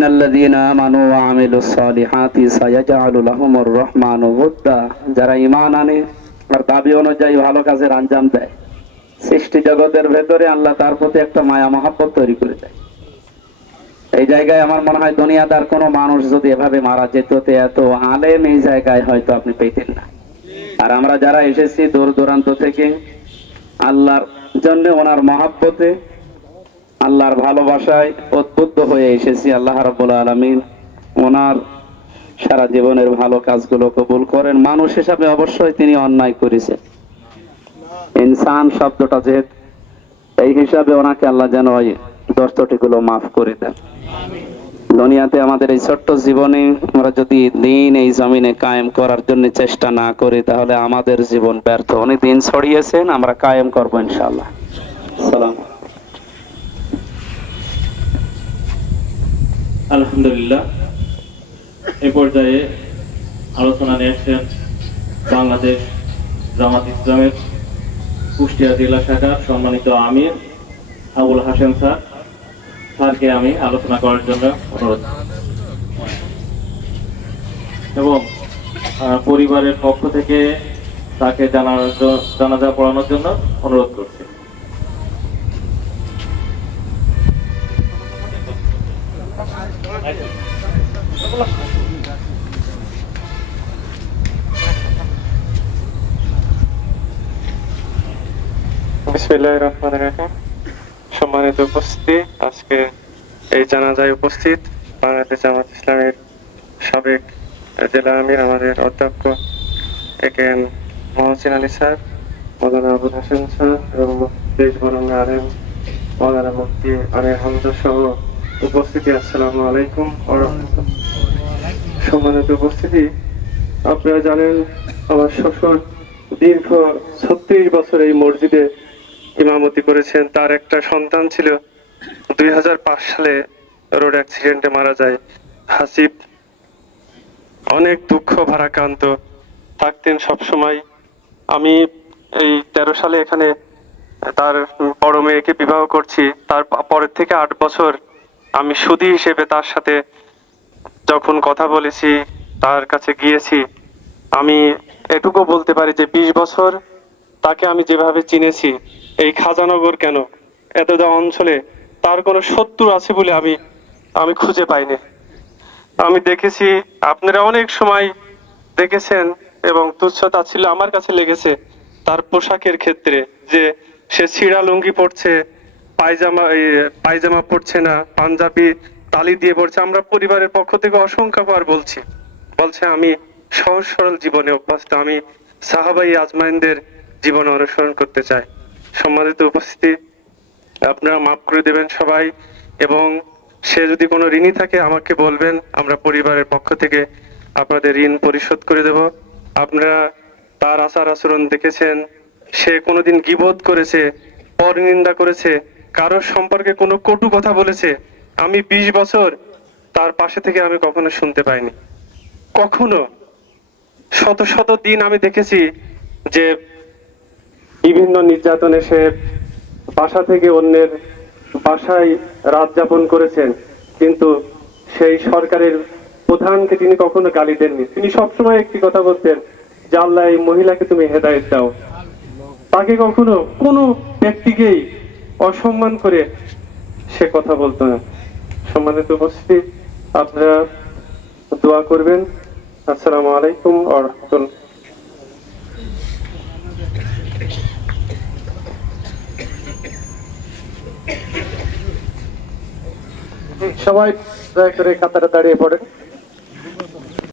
ইন্নাল্লাযীনা আমানু ওয়া আমিলুস সালিহাতি সায়াজআলু লাহুমুর রাহমানু ওয়ুদ্দা, যারা ঈমান আনে আর দাবি অনুযায়ী ভালো কাজের আঞ্জাম দেয়, সৃষ্টি জগতের ভেতরে আল্লাহ তার প্রতি একটা মায়া মহব্বত তৈরি করে দেয়। এই জায়গায় আমার মনে হয় দুনিয়াদার কোনো মানুষ যদি এভাবে মারা যেত, তো এত আলেম এই জায়গায় হয়তো আপনি পেতেন না। আর আমরা যারা এসেছি দূর দূরান্ত থেকে আল্লাহর জন্য, ওনার মহব্বতে, আল্লাহর ভালোবাসায় উদ্বুদ্ধ হয়ে এসেছি, আল্লাহ রাব্বুল আলামিন ওনার সারা জীবনের ভালো কাজগুলো কবুল করেন। মানুষ হিসাবে অবশ্যই তিনি অন্যায় করেছেন, ইনসান শব্দটা যেহেতু, এই হিসাবে ওনাকে আল্লাহ যেন ওই দোষগুলো মাফ করে দেন। দুনিয়াতে আমাদের এই ছোট্ট জীবনে আমরা যদি দিন এই জমিনে কায়েম করার জন্য চেষ্টা না করি, তাহলে আমাদের জীবন ব্যর্থ। উনি দিন ছড়িয়েছেন, আমরা কায়েম করবো ইনশাআল্লাহ। সালাম। আলহামদুলিল্লাহ, এই পর্যায়ে আলোচনা নিয়েছেন বাংলাদেশ জামাত ইসলামের কুষ্টিয়া জেলা শাখার সম্মানিত আমির আবুল হাশেম স্যারকে আমি আলোচনা করার জন্য অনুরোধ, এবং পরিবারের পক্ষ থেকে তাকে জানাজা পড়ানোর জন্য অনুরোধ করছি। বিসমিল্লাহির রহমানির রহিম। সম্মানিত উপস্থিতি, আজকে এই জানাজায় উপস্থিত বাংলাদেশ জামাত ইসলামের সাবেক জেলা আমির আমাদের অধ্যক্ষ AKM Mohsin Ali sir, Maulana Abul Hashem sir এবং দেশ বরঙ্গ আলেম মৌলানা মুফতি আমির হামজা সহ উপস্থিতি, আসসালামু আলাইকুম ওয়া রাহমাতুল্লাহ। সম্মানিত উপস্থিতি, আপনারা জানেন আমার শ্বশুর দীর্ঘ 36 বছর এই মসজিদে ইমামতি করেছেন। তার একটা সন্তান ছিল, 2005 সালে রোড অ্যাক্সিডেন্টে মারা যায়। হাসিব অনেক দুঃখ ভারাক্রান্ত থাকতেন সবসময়। আমি এই 13 সালে এখানে তার বড় মেয়েকে বিবাহ করছি। তার পরের থেকে 8 বছর আমি সুদী হিসেবে তার সাথে যখন কথা বলেছি, তার কাছে গিয়েছি, আমি এটুকু বলতে পারি যে 20 বছর তাকে আমি যেভাবে চিনেছি, এই খাজানগর কেন এতটা অঞ্চলে তার কোনো শত্রু আছে বলে আমি খুঁজে পাইনি। আমি দেখেছি, আপনারা অনেক সময় দেখেছেন, এবং তুচ্ছতা ছিল আমার কাছে লেগেছে তার পোশাকের ক্ষেত্রে, যে সে ছিঁড়া লুঙ্গি পরছে, পায়জামা পরছে না, পাঞ্জাবি তালি দিয়ে পড়ছে। আমরা পরিবারের পক্ষ থেকে অসংখ্যবার বলছে আমি সহজ সরল জীবনে অভ্যস্ত, আমি সাহাবাই আজমাইনদের জীবন অনুসরণ করতে চাই। সম্মানিত উপস্থিতি, আপনারা মাফ করে দেবেন সবাই, এবং সে যদি কোনো ঋণী থাকে আমাকে বলবেন, আমরা পরিবারের পক্ষ থেকে আপনাদের ঋণ পরিশোধ করে দেব। আপনারা তার আচার আচরণ দেখেছেন, সে কোনোদিন গীবত করেছে, পরনিন্দা করেছে, কারোর সম্পর্কে কোনো কটু কথা বলেছে, আমি 20 বছর তার পাশে থেকে আমি কখনো শুনতে পাইনি। কখনো শত শত দিন আমি দেখেছি যে বিভিন্ন নির্যাতনে সে বাসা থেকে অন্যের বাসায় রাত যাপন করেছেন, কিন্তু সেই সরকারের প্রধানকে তিনি কখনো গালি দেননি। তিনি সবসময় একটি কথা বলতেন যে আল্লাহ এই মহিলাকে তুমি হেদায়েত দাও। তাকে কখনো কোনো ব্যক্তিকেই অসম্মান করে সে কথা বলতো না। সম্মানিত উপস্থিতি, আপনারা দোয়া করবেন। আসসালামু আলাইকুম ওয়া রাহমাতুল্লাহ। সবাই দয়া করে কাতারে দাঁড়িয়ে পড়েন।